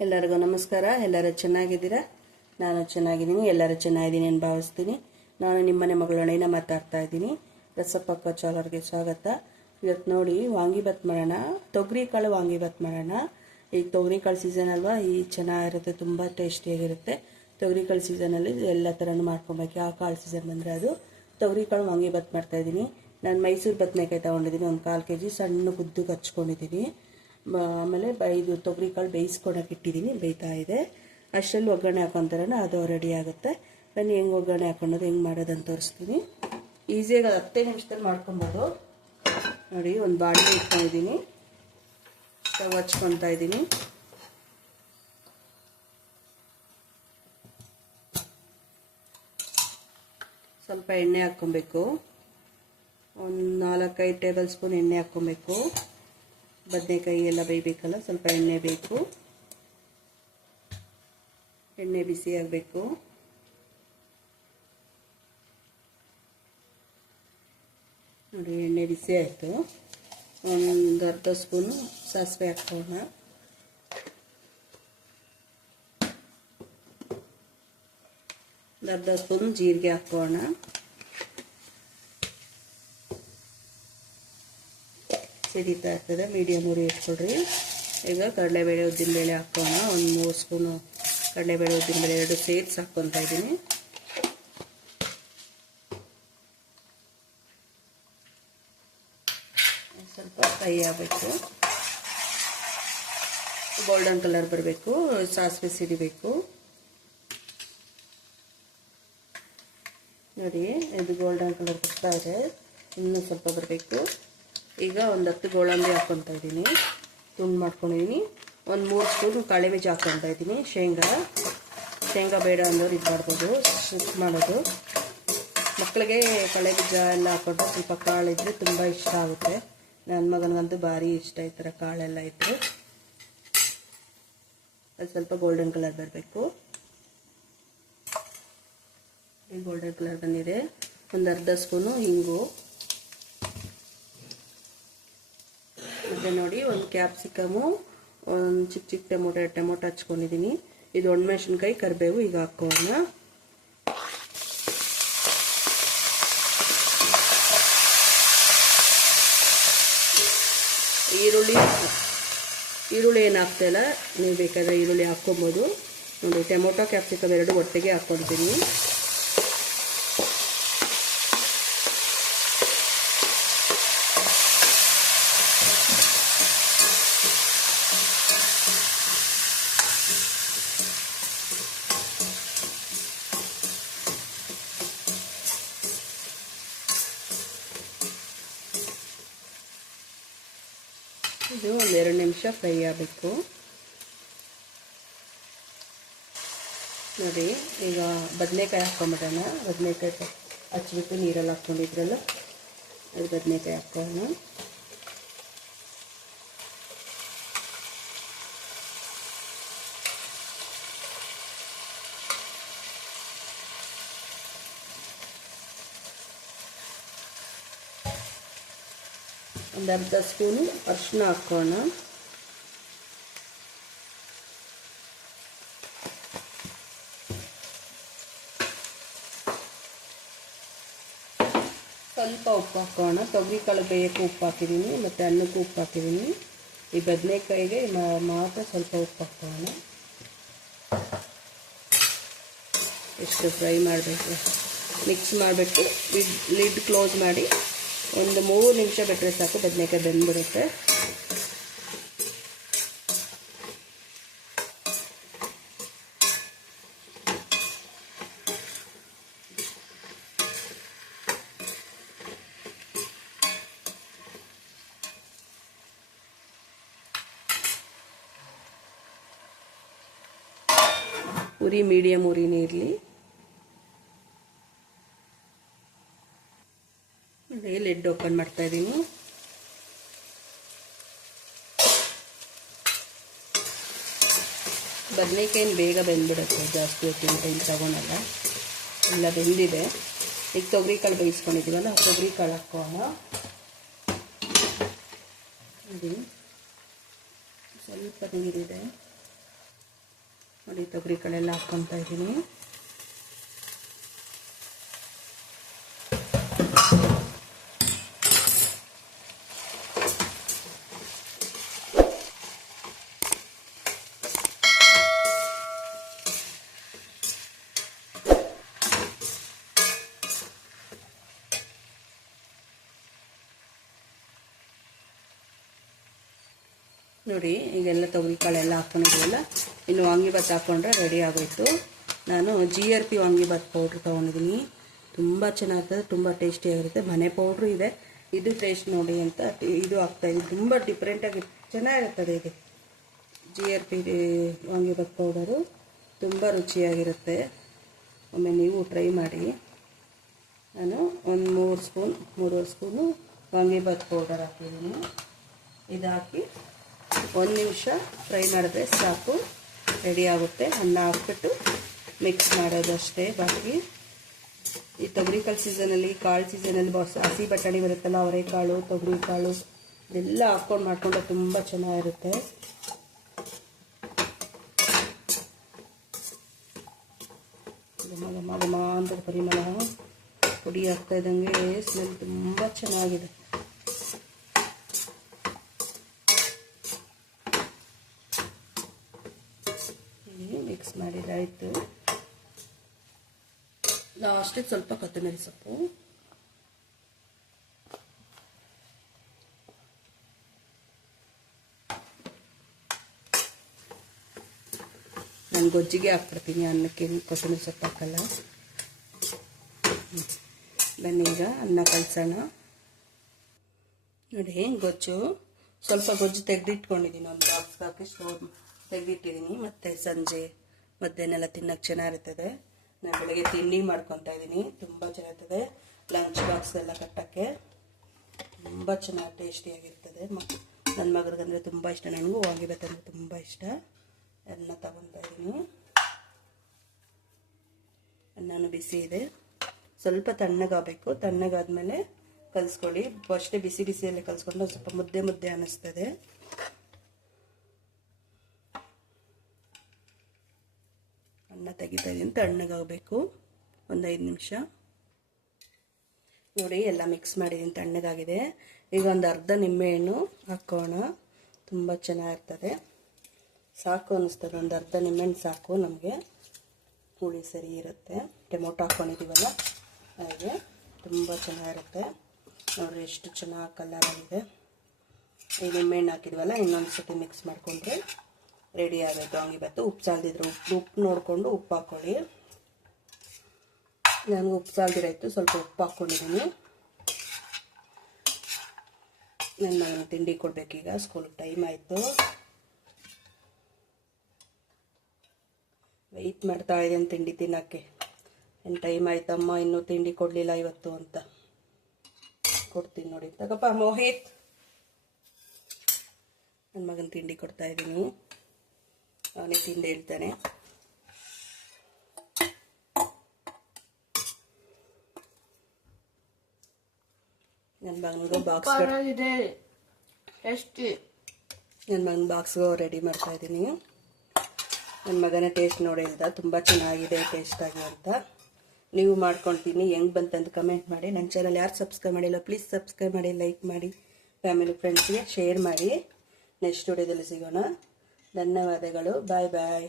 ಎಲ್ಲರಿಗೂ ನಮಸ್ಕಾರ. ಎಲ್ಲರೂ ಚೆನ್ನಾಗಿದ್ದೀರಾ? ನಾನು ಚೆನ್ನಾಗಿದ್ದೀನಿ. ಎಲ್ಲರೂ ಚೆನ್ನಾಗಿದ್ದೀನಿ ಅಂತ ಭಾವಿಸ್ತೀನಿ. ನಾನು ನಿಮ್ಮನೆ ಮಗಳು ಅಣಿನ ಮಾತಾಡ್ತಾ ಇದ್ದೀನಿ. ರಸಪಕ್ಕ ಚಾಲರ್ಗೆ ಸ್ವಾಗತ. ಇವತ್ತು ನೋಡಿ ವಾಂಗಿಭಾತ್ ಮಾಡೋಣ. ತೊಗರಿ ಕಾಳು ವಾಂಗಿಭಾತ್ ಮಾಡೋಣ. ಈಗ ತೊಗರಿ ಕಾಳು ಸೀಸನ್ ಅಲ್ವಾ? ಈ ಚೆನ್ನಾಗಿರುತ್ತೆ. ತುಂಬ ಟೇಸ್ಟಿಯಾಗಿರುತ್ತೆ ತೊಗರಿ ಕಾಳು ಸೀಸನಲ್ಲಿ ಎಲ್ಲ ಥರನೂ ಮಾಡ್ಕೊಬೇಕು. ಯಾವ ಕಾಳು ಸೀಸನ್ ಬಂದರೆ ಅದು. ತೊಗರಿ ಕಾಳು ವಾಂಗಿಬಾತ್ ಮಾಡ್ತಾಯಿದ್ದೀನಿ ನಾನು ಮೈಸೂರು ಬದನೆಕಾಯಿ ತೊಗೊಂಡಿದ್ದೀನಿ. ಒಂದು ಕಾಲು ಕೆ ಜಿ ಸಣ್ಣ ಗುದ್ದು ಹಚ್ಕೊಂಡಿದ್ದೀನಿ ಆಮೇಲೆ ಇದು ತೊಗರಿ ಕಾಳು ಬೇಯಿಸ್ಕೊಳಕ್ಕೆ ಇಟ್ಟಿದ್ದೀನಿ ಬೇಯ್ತಾ ಇದೆ. ಅಷ್ಟರಲ್ಲಿ ಒಗ್ಗರಣೆ ಹಾಕೊತಾರನ ಅದು ರೆಡಿ ಆಗುತ್ತೆ. ಬನ್ನಿ, ಹೆಂಗೆ ಒಗ್ಗರಣೆ ಹಾಕೊಳ್ಳೋದು ಹೆಂಗೆ ಮಾಡೋದಂತ ತೋರಿಸ್ತೀನಿ. ಈಸಿಯಾಗಿ ಅದು ಹತ್ತೇ ನಿಮಿಷದಲ್ಲಿ ಮಾಡ್ಕೊಬೋದು. ನೋಡಿ, ಒಂದು ಬಾಣಲೆ ಇಟ್ಕೊಂಡಿದ್ದೀನಿ ಸ್ಟವ್ ಹಚ್ಕೊತಾ ಇದ್ದೀನಿ ಸ್ವಲ್ಪ ಎಣ್ಣೆ ಹಾಕ್ಕೊಬೇಕು. ಒಂದು ನಾಲ್ಕೈದು ಟೇಬಲ್ ಸ್ಪೂನ್ ಎಣ್ಣೆ ಹಾಕ್ಕೊಬೇಕು. ಬದನೆಕಾಯಿ ಎಲ್ಲ ಬೇಯಬೇಕಲ್ಲ? ಸ್ವಲ್ಪ ಎಣ್ಣೆ ಬೇಕು. ಎಣ್ಣೆ ಬಿಸಿ ಆಗಬೇಕು. ನೋಡಿ, ಎಣ್ಣೆ ಬಿಸಿ ಆಯಿತು. ಒಂದು ಅರ್ಧ ಸ್ಪೂನು ಸಾಸಿವೆ ಹಾಕೋಣ. ಒಂದು ಅರ್ಧ ಸ್ಪೂನ್ ಜೀರಿಗೆ ಹಾಕೋಣ. ಸಿಡಿತಾ ಇರ್ತದೆ. ಮೀಡಿಯಮ್ ಉರಿ ಇಟ್ಕೊಳ್ರಿ. ಈಗ ಕಡಲೆಬೇಳೆ ಉದ್ದಿನಬೇಳೆ ಹಾಕೋಣ. ಒಂದು ಮೂರು ಸ್ಪೂನು ಕಡಲೆಬೇಳೆ ಉದ್ದಿನಬೇಳೆ ಎರಡು ಸೇರಿಸಿ ಹಾಕ್ಕೊತಾ ಇದ್ದೀನಿ. ಸ್ವಲ್ಪ ಫ್ರೈ ಆಗಬೇಕು. ಗೋಲ್ಡನ್ ಕಲರ್ ಬರಬೇಕು. ಸಾಸಿವೆ ಸಿಡಿಬೇಕು. ನೋಡಿ, ಇದು ಗೋಲ್ಡನ್ ಕಲರ್ ಬರ್ತಾ ಇದೆ. ಇನ್ನೂ ಸ್ವಲ್ಪ ಬರಬೇಕು. ಈಗ ಒಂದು ಹತ್ತು ಗೋಳಂಬಿ ಹಾಕ್ಕೊತಾ ಇದ್ದೀನಿ. ತುಂಡು ಮಾಡ್ಕೊಂಡಿದ್ದೀನಿ ಒಂದು ಮೂರು ಸ್ಪೂನ್ ಕಾಳೆ ಬೀಜ ಇದ್ದೀನಿ. ಶೇಂಗಾ. ಶೇಂಗಾ ಬೇಡ ಅಂದವ್ರು ಇದು ಮಾಡ್ಬೋದು ಶಿಫ್ಟ್ ಮಾಡೋದು. ಮಕ್ಕಳಿಗೆ ಕಳೆ ಬೀಜ ಎಲ್ಲ ಹಾಕೊಂಡು ಸ್ವಲ್ಪ ಕಾಳಿದ್ರೆ ತುಂಬ ಇಷ್ಟ ಆಗುತ್ತೆ. ನನ್ನ ಮಗನಿಗಂತೂ ಭಾರಿ ಇಷ್ಟ ಈ ಥರ ಕಾಳೆಲ್ಲ ಇದ್ದರೆ ಅದು ಸ್ವಲ್ಪ ಗೋಲ್ಡನ್ ಕಲರ್ ಬರಬೇಕು. ಈ ಗೋಲ್ಡನ್ ಕಲರ್ ಬಂದಿದೆ. ಒಂದು ಅರ್ಧ ಸ್ಪೂನು ಹಿಂಗು ಮತ್ತು ನೋಡಿ, ಒಂದು ಕ್ಯಾಪ್ಸಿಕಮು ಒಂದು ಚಿಕ್ಕ ಚಿಕ್ಕ ಟೊಮೊಟೊ ಟೊಮೊಟೊ ಹಚ್ಕೊಂಡಿದ್ದೀನಿ ಇದು ಒಣಮೆಣಸಿನ್ಕಾಯಿ, ಕರಿಬೇವು, ಈಗ ಹಾಕೋಣ. ಈರುಳ್ಳಿ ಈರುಳ್ಳಿ ಏನು ಹಾಕ್ತಾಯಿಲ್ಲ ನೀವು ಬೇಕಾದರೆ ಈರುಳ್ಳಿ ಹಾಕ್ಕೊಬೋದು. ನೋಡಿ, ಟೊಮೊಟೊ ಕ್ಯಾಪ್ಸಿಕಮ್ ಎರಡು ಒಟ್ಟಿಗೆ ಹಾಕ್ಕೊತೀನಿ ಇದು ಒಂದೆರಡು ನಿಮಿಷ ಫ್ರೈ ಆಗಬೇಕು. ನೋಡಿ, ಈಗ ಬದನೆಕಾಯಿ ಹಾಕ್ಕೊಂಬಿಡೋಣ. ಬದನೆಕಾಯಿ ಹಚ್ಬಿಟ್ಟು ನೀರಲ್ಲಿ ಹಾಕ್ಕೊಂಡಿದ್ರಲ್ಲ, ಅದು ಬದನೆಕಾಯಿ ಹಾಕೋಣ ಒಂದು ಅರ್ಧ ಸ್ಪೂನು ಅರಿಶಿನ ಹಾಕೋಣ ಸ್ವಲ್ಪ ಉಪ್ಪು ಹಾಕೋಣ ತೊಗರಿ ಕಾಳು ಬೇಯಕ್ಕೂ ಉಪ್ಪು ಹಾಕಿದ್ದೀನಿ, ಮತ್ತು ಅನ್ನಕ್ಕೂ ಉಪ್ಪು ಹಾಕಿದ್ದೀನಿ. ಈ ಬದನೆಕಾಯಿಗೆ ಮಾತ್ರ ಸ್ವಲ್ಪ ಉಪ್ಪು ಹಾಕೋಣ ಎಷ್ಟು ಫ್ರೈ ಮಾಡಬೇಕು, ಮಿಕ್ಸ್ ಮಾಡಿಬಿಟ್ಟು ಲಿಡ್ ಕ್ಲೋಸ್ ಮಾಡಿ ಒಂದು ಮೂರು ನಿಮಿಷ ಬಿಟ್ಟರೆ ಸಾಕು ಬದನೆಕಾಯಿ ಬೆಂದ್ಬಿಡುತ್ತೆ. ಉರಿ ಮೀಡಿಯಮ್ ಉರಿನೇ ಇರಲಿ. ಅದೇ ಲೆಡ್ ಓಪನ್ ಮಾಡ್ತಾ ಇದ್ದೀನಿ ಬದನೇಕಾಯಿನ ಬೇಗ ಬೆಂದ್ಬಿಡುತ್ತೆ, ಜಾಸ್ತಿ ಹೊತ್ತಿನ ಟೈಮ್ ತಗೊಂಡಲ್ಲ ಎಲ್ಲ ಬೆಂದಿದೆ. ಈಗ ತೊಗರಿ ಕಾಳು ಬೇಯಿಸ್ಕೊಂಡಿದ್ದೀವಲ್ಲ ತೊಗರಿ ಕಾಳು ಹಾಕೋಣ. ಸ್ವಲ್ಪ ನೀರಿದೆ. ನೋಡಿ ತೊಗರಿ ಕಾಳೆಲ್ಲ ಹಾಕ್ಕೊತಾ ಇದ್ದೀನಿ ನೋಡಿ, ಈಗೆಲ್ಲ ತೊಗರಿ ಕಾಳೆಲ್ಲ ಹಾಕ್ಕೊಂಡಿದ್ದೀವಲ್ಲ, ಇನ್ನು ವಾಂಗಿಭಾತ್ ಹಾಕ್ಕೊಂಡ್ರೆ ರೆಡಿ ಆಗೋಯ್ತು. ನಾನು G R P vangibath powder ತೊಗೊಂಡಿದ್ದೀನಿ. ತುಂಬ ಚೆನ್ನಾಗಿರ್ತದೆ ತುಂಬ ಟೇಸ್ಟಿಯಾಗಿರುತ್ತೆ ಮನೆ ಪೌಡ್ರು ಇದೆ. ಇದು ಟೇಸ್ಟ್ ನೋಡಿ ಅಂತ ಇದು ಹಾಕ್ತಾಯಿದ್ದೀನಿ ತುಂಬ ಡಿಫ್ರೆಂಟಾಗಿ ಚೆನ್ನಾಗಿರ್ತದೆ ಇದು. G R P vangibath powder ತುಂಬ ರುಚಿಯಾಗಿರುತ್ತೆ. ಒಮ್ಮೆ ನೀವು ಟ್ರೈ ಮಾಡಿ. ನಾನು ಒಂದು ಮೂರು ಸ್ಪೂನ್ ಮೂರುವರೆ ಸ್ಪೂನು ವಾಂಗಿಭಾತ್ ಪೌಡರ್ ಹಾಕಿದ್ದೀನಿ ಇದು ಹಾಕಿ ಒಂದು ನಿಮಿಷ ಫ್ರೈ ಮಾಡಿದ್ರೆ ಸಾಕು, ರೆಡಿ ಆಗುತ್ತೆ. ಅನ್ನ ಹಾಕ್ಬಿಟ್ಟು ಮಿಕ್ಸ್ ಮಾಡೋದು ಅಷ್ಟೇ ಬಾಕಿ. ಈ ತೊಗರಿಕಾಳು ಸೀಸನಲ್ಲಿ ಕಾಳು ಸೀಸನಲ್ಲಿ ಬಸ್ ಹಸಿ ಬಟಾಣಿ ಬರುತ್ತಲ್ಲ, ಅವರೆಕಾಳು ತೊಗರಿ ಕಾಳು ಇದೆಲ್ಲ ಹಾಕ್ಕೊಂಡು ಮಾಡ್ಕೊಂಡ್ರೆ ತುಂಬ ಚೆನ್ನಾಗಿರುತ್ತೆ. ಘಮ ಘಮ ಘಮ ಅಂತ ಪರಿಮಳ. ಪುಡಿ ಆಗ್ತಾ ಇದ್ದಂಗೆ ಸ್ಮೆಲ್ ತುಂಬ ಚೆನ್ನಾಗಿದೆ. ಲಾಸ್ಟಿಗೆ ಸ್ವಲ್ಪ ಕೊತ್ತಂಬರಿ ಸೊಪ್ಪು. ನಾನು ಗೊಜ್ಜಿಗೆ ಹಾಕ್ಬಿಡ್ತೀನಿ ಅನ್ನಕ್ಕೆ ಕೊತ್ತಂಬರಿ ಸೊಪ್ಪು ಹಾಕಲ್ಲ. ಹ್ಮ್. ಬನ್ನಿ ಈಗ ಅನ್ನ ಕಲಸೋಣ. ನೋಡಿ ಗೊಜ್ಜು? ಸ್ವಲ್ಪ ಗೊಜ್ಜು ತೆಗೆದಿಟ್ಕೊಂಡಿದ್ದೀನಿ, ಒಂದು ಬಾಕ್ಸ್ ಹಾಕಿ ಸ್ಟೋರ್ ತೆಗೆದಿಟ್ಟಿದ್ದೀನಿ. ಮತ್ತು ಸಂಜೆ ಮಧ್ಯಾಹ್ನ ತಿನ್ನೋಕೆ ಚೆನ್ನಾಗಿರ್ತದೆ. ನಾನು ಬೆಳಗ್ಗೆ ತಿಂಡಿ ಮಾಡ್ಕೊತಾ ಇದ್ದೀನಿ ತುಂಬ ಚೆನ್ನಾಗ್ತದೆ. ಲಂಚ್ ಬಾಕ್ಸ್ ಎಲ್ಲ ಕಟ್ಟೋಕ್ಕೆ. ತುಂಬ ಚೆನ್ನಾಗಿ ಟೇಸ್ಟಿಯಾಗಿರ್ತದೆ ನನ್ನ ಮಗನಿಗಂದರೆ ತುಂಬ ಇಷ್ಟ. ನನಗೂ ಅಂದರೆ ತುಂಬ ಇಷ್ಟ. ಎಲ್ಲ ತಗೊತಾ ಇದ್ದೀನಿ ಅನ್ನನೂ ಬಿಸಿ ಇದೆ. ಸ್ವಲ್ಪ ತಣ್ಣಗಾಗಬೇಕು ತಣ್ಣಗಾದ್ಮೇಲೆ ಕಲಿಸ್ಕೊಳ್ಳಿ. ಫಸ್ಟೇ ಬಿಸಿ ಬಿಸಿಯಲ್ಲೇ ಕಲಿಸ್ಕೊಂಡು ಸ್ವಲ್ಪ ಮುದ್ದೆ ಮುದ್ದೆ ಅನ್ನಿಸ್ತದೆ ಅನ್ನ ತೆಗಿತಾ ಇದ್ದೀನಿ ತಣ್ಣಗಾಗಬೇಕು ಒಂದು ಐದು ನಿಮಿಷ. ನೋಡಿ, ಎಲ್ಲ ಮಿಕ್ಸ್ ಮಾಡಿದ್ದೀನಿ. ತಣ್ಣಗಾಗಿದೆ ಈಗ ಒಂದು ಅರ್ಧ ನಿಂಬೆಹಣ್ಣು ಹಾಕೋಣ. ತುಂಬ ಚೆನ್ನಾಗಿರ್ತದೆ. ಸಾಕು ಅನ್ನಿಸ್ತದೆ ಒಂದು ಅರ್ಧ ನಿಂಬೆಹಣ್ಣು ಸಾಕು ನಮಗೆ. ಹುಳಿ ಸರಿ ಇರುತ್ತೆ. ಟೊಮೊಟೊ ಹಾಕ್ಕೊಂಡಿದ್ದೀವಲ್ಲ ಹಾಗೆ. ತುಂಬ ಚೆನ್ನಾಗಿರುತ್ತೆ. ನೋಡಿರಿ, ಎಷ್ಟು ಚೆನ್ನಾಗಿ ಕಲರ್ ಆಗಿದೆ. ಈ ನಿಂಬೆಹಣ್ಣು ಹಾಕಿದ್ವಲ್ಲ ಇನ್ನೊಂದು ಸತಿ ಮಿಕ್ಸ್ ಮಾಡಿಕೊಂಡ್ರೆ ರೆಡಿ ಆಗೋಯ್ತು. ವಾಂಗಿಭಾತು ಉಪ್ಪು ಸಾಲ್ದಿದ್ರು ಉಪ್ಪು ಉಪ್ಪು ನೋಡಿಕೊಂಡು ಉಪ್ಪು ಹಾಕ್ಕೊಳ್ಳಿ. ನನಗೆ ಉಪ್ಪು ಸಾಲ್ದಿರಾಯ್ತು ಸ್ವಲ್ಪ ಉಪ್ಪು ಹಾಕ್ಕೊಂಡಿದ್ದೀನಿ. ನನ್ನ ಮಗನ ತಿಂಡಿ ಕೊಡಬೇಕೀಗ. ಸ್ಕೂಲ್ ಟೈಮ್ ಆಯಿತು. ವೆಯ್ಟ್ ಮಾಡ್ತಾ ಇದ್ದೇನೆ ತಿಂಡಿ ತಿನ್ನೋಕ್ಕೆ. ಏನು ಟೈಮ್ ಆಯ್ತಮ್ಮ ಇನ್ನೂ ತಿಂಡಿ ಕೊಡಲಿಲ್ಲ ಇವತ್ತು ಅಂತ. ಕೊಡ್ತೀನಿ ನೋಡಿ. ತಗಪ್ಪ ಮೋಹಿತ್. ನನ್ನ ಮಗನ ತಿಂಡಿ ಕೊಡ್ತಾ ಇದ್ದೀನಿ. ಅವನೇ ತಿಂದು ಹೇಳ್ತಾನೆ ನನ್ನ ಮಗನಿಗೂ ಬಾಕ್ಸ್ ಟೇಸ್ಟಿ ನನ್ನ ಮಗನ ಬಾಕ್ಸ್ಗೂ ರೆಡಿ ಮಾಡ್ತಾ ಇದ್ದೀನಿ. ನನ್ನ ಮಗನ ಟೇಸ್ಟ್ ನೋಡಿದ ತುಂಬ ಚೆನ್ನಾಗಿದೆ ಟೇಸ್ಟಾಗಿ ಅಂತ. ನೀವು ಮಾಡ್ಕೊಳ್ತೀನಿ ಹೆಂಗೆ ಬಂತಂತ ಕಮೆಂಟ್ ಮಾಡಿ. ನನ್ನ ಚಾನಲ್ ಯಾರು ಸಬ್ಸ್ಕ್ರೈಬ್ ಮಾಡಿಲ್ಲ ಪ್ಲೀಸ್ ಸಬ್ಸ್ಕ್ರೈಬ್ ಮಾಡಿ ಲೈಕ್ ಮಾಡಿ. ಫ್ಯಾಮಿಲಿ ಫ್ರೆಂಡ್ಸ್ಗೆ ಶೇರ್ ಮಾಡಿ. ನೆಕ್ಸ್ಟ್ ವಿಡಿಯೋದಲ್ಲಿ ಸಿಗೋಣ. ಧನ್ಯವಾದಗಳು. ಬಾಯ್ ಬಾಯ್.